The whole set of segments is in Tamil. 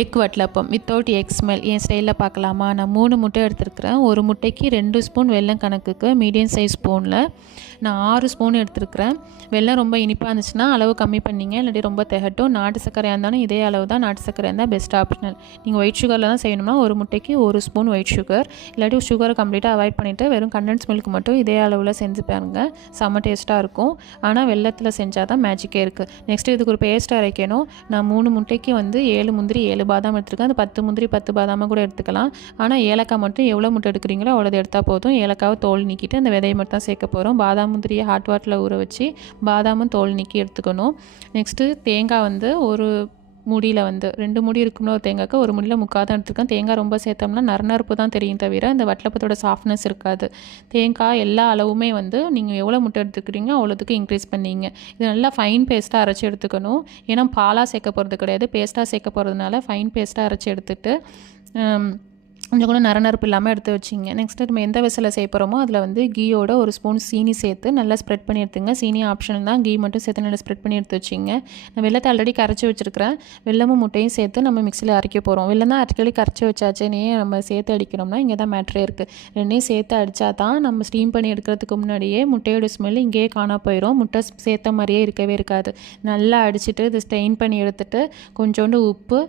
Egg watalappam without egg smell என் ஸ்டைலில் பார்க்கலாமா? நான் 3 முட்டை எடுத்துருக்கிறேன். ஒரு முட்டைக்கு 2 ஸ்பூன் வெல்லம் கணக்குக்கு மீடியம் சைஸ் ஸ்பூனில் நான் 6 ஸ்பூன் எடுத்துருக்கிறேன். வெல்லம் ரொம்ப இனிப்பாக இருந்துச்சுன்னா அளவு கம்மி பண்ணிங்க, இல்லாட்டி ரொம்ப திகட்டும். நாட்டு சர்க்கரையாக இருந்தாலும் இதே அளவு தான். நாட்டு சர்க்கரை இருந்தால் பெஸ்ட் ஆப்ஷனல். நீங்கள் ஒயிட் சுகரில் தான் செய்யணும்னா ஒரு முட்டைக்கு 1 ஸ்பூன் ஒயிட் சுகர், இல்லாட்டி சுகரை கம்ப்ளீட்டாக அவாய்ட் பண்ணிவிட்டு வெறும் கண்டென்ஸ் மில்க் மட்டும் இதே அளவில் செஞ்சு பாருங்க. செம்ம டேஸ்ட்டாக இருக்கும். ஆனால் வெல்லத்தில் செஞ்சால் தான் மேஜிக்கே இருக்குது. நெக்ஸ்ட்டு இதுக்கு ஒரு பேஸ்ட் அரைக்கணும். நான் 3 முட்டைக்கு 7 முந்திரி 7 பாதாம் எடுத்துருக்கேன். அது 10 முந்திரி 10 பாதாமாக கூட எடுத்துக்கலாம். ஆனால் ஏலக்காய் மட்டும் எவ்வளோ முட்டை எடுக்கிறீங்களோ அவ்வளோ எடுத்தால் போதும். ஏலக்காவை தோல் நீக்கிட்டு அந்த விதையை மட்டும் தான் சேர்க்க போகிறோம். பாதாம் முந்திரியை ஹாட் வாட்டரில் ஊற வச்சு பாதாமும் தோல் நீக்கி எடுத்துக்கணும். நெக்ஸ்ட்டு தேங்காய் ஒரு முடியில் 2 முடி இருக்கும்னா ஒரு தேங்காய்க்கு ஒரு முடியில் 3/4 தான் எடுத்துருக்கேன். தேங்காய் ரொம்ப சேர்த்தோம்னா நறுநறுப்பு தான் தெரியும் தவிர இந்த வட்டலப்பத்தோட சாஃப்ட்னஸ் இருக்காது. தேங்காய் எல்லா அளவுமே நீங்கள் எவ்வளோ முட்டை எடுத்துக்கிறீங்களோ அவ்வளோத்துக்கு இன்க்ரீஸ் பண்ணிங்க. இது நல்லா ஃபைன் பேஸ்ட்டாக அரைச்சி எடுத்துக்கணும். ஏன்னா பாலாக சேர்க்க போகிறது கிடையாது, பேஸ்ட்டாக சேர்க்க போகிறதுனால ஃபைன் பேஸ்ட்டாக அரைச்சி எடுத்துகிட்டு கொஞ்சம் கூட நறுநறுப்பு இல்லாமல் எடுத்து வச்சிங்க. நெக்ஸ்ட்டு நம்ம எந்த வெசலில் செய்ய போகிறோமோ அதில் கீயோட ஒரு ஸ்பூன் சீனி சேர்த்து நல்லா ஸ்ப்ரெட் பண்ணி எடுத்துங்க. சீனி ஆப்ஷனல் தான், கீ மட்டும் சேர்த்து நல்லா ஸ்ப்ரெட் பண்ணி எடுத்து வச்சிங்க. நான் வெல்லத்தை ஆல்ரெடி கரைச்சி வச்சுருக்கிறேன். வெல்லமும் முட்டையும் சேர்த்து நம்ம மிக்சியில் அரைக்க போகிறோம். வெல்லம் தான் அரைக்கடி கரைச்சி வச்சாச்சேனே நம்ம சேர்த்து அடிக்கிறோம்னா இங்கே தான் மேட்ரே இருக்குது. ரெண்டையும் சேர்த்து அடித்தா தான் நம்ம ஸ்டீம் பண்ணி எடுக்கிறதுக்கு முன்னாடியே முட்டையோட ஸ்மெல் இங்கேயே காணா போயிடும். முட்டை சேர்த்த மாதிரியே இருக்கவே இருக்காது. நல்லா அடிச்சுட்டு இது ஸ்டெயின் பண்ணி எடுத்துகிட்டு கொஞ்சோண்டு உப்பு,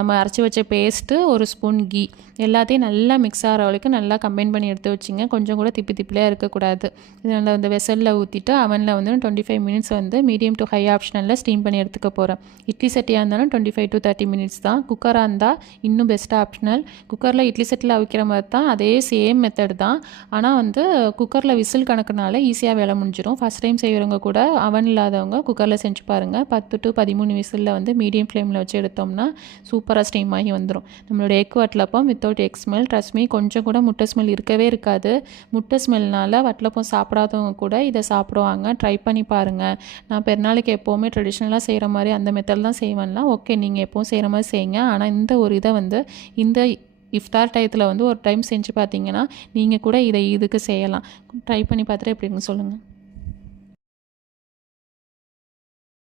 நம்ம அரைச்சி வச்ச பேஸ்ட்டு, ஒரு ஸ்பூன் கீ எல்லாத்தையும் நல்லா மிக்ஸ் ஆகிற வரைக்கும் நல்லா கம்பைன் பண்ணி எடுத்து வச்சிங்க. கொஞ்சம் கூட திப்பியாக இருக்கக்கூடாது. இது நல்லா இந்த வெசலில் ஊற்றிட்டு அவனில் 25 மினிட்ஸ் மீடியம் டு ஹை ஆப்ஷனில் ஸ்டீம் பண்ணி எடுத்துக்க போகிறேன். இட்லி சட்டியாக இருந்தாலும் 25 to 30 மினிட்ஸ் தான். குக்கராக இருந்தால் இன்னும் பெஸ்ட் ஆப்ஷனல். குக்கரில் இட்லி சட்டியில் அவிக்கிற மாதிரி தான், அதே சேம் மெத்தட் தான். ஆனால் குக்கரில் விசில் கணக்குனால ஈஸியாக வேலை முடிஞ்சிடும். ஃபஸ்ட் டைம் செய்கிறவங்க கூட அவன் இல்லாதவங்க குக்கரில் செஞ்சு பாருங்கள். 10 to 13 விசிலில் மீடியம் ஃப்ளேமில் வச்சு எடுத்தோம்னா சூப்பராக ஸ்டீம் ஆகி வந்துடும். நம்மளோட egg watalappam without egg smell. Trust me, கொஞ்சம் கூட முட்டை ஸ்மெல் இருக்கவே இருக்காது. முட்டை ஸ்மெல்னால் வட்டலப்பம் சாப்பிடாதவங்க கூட இதை சாப்பிடுவாங்க. ட்ரை பண்ணி பாருங்கள். நான் பெருநாளைக்கு எப்போவுமே ட்ரெடிஷ்னலாக செய்கிற மாதிரி அந்த மெத்தட் தான் செய்வேன்லாம். ஓகே, நீங்கள் எப்போவும் செய்கிற மாதிரி செய்யுங்க. ஆனால் இந்த ஒரு இதை இந்த இஃப்தார் டயத்தில் ஒரு டைம் செஞ்சு பார்த்தீங்கன்னா நீங்கள் கூட இதுக்கு செய்யலாம். ட்ரை பண்ணி பார்த்துட்டு எப்படி இருக்குன்னு சொல்லுங்கள்.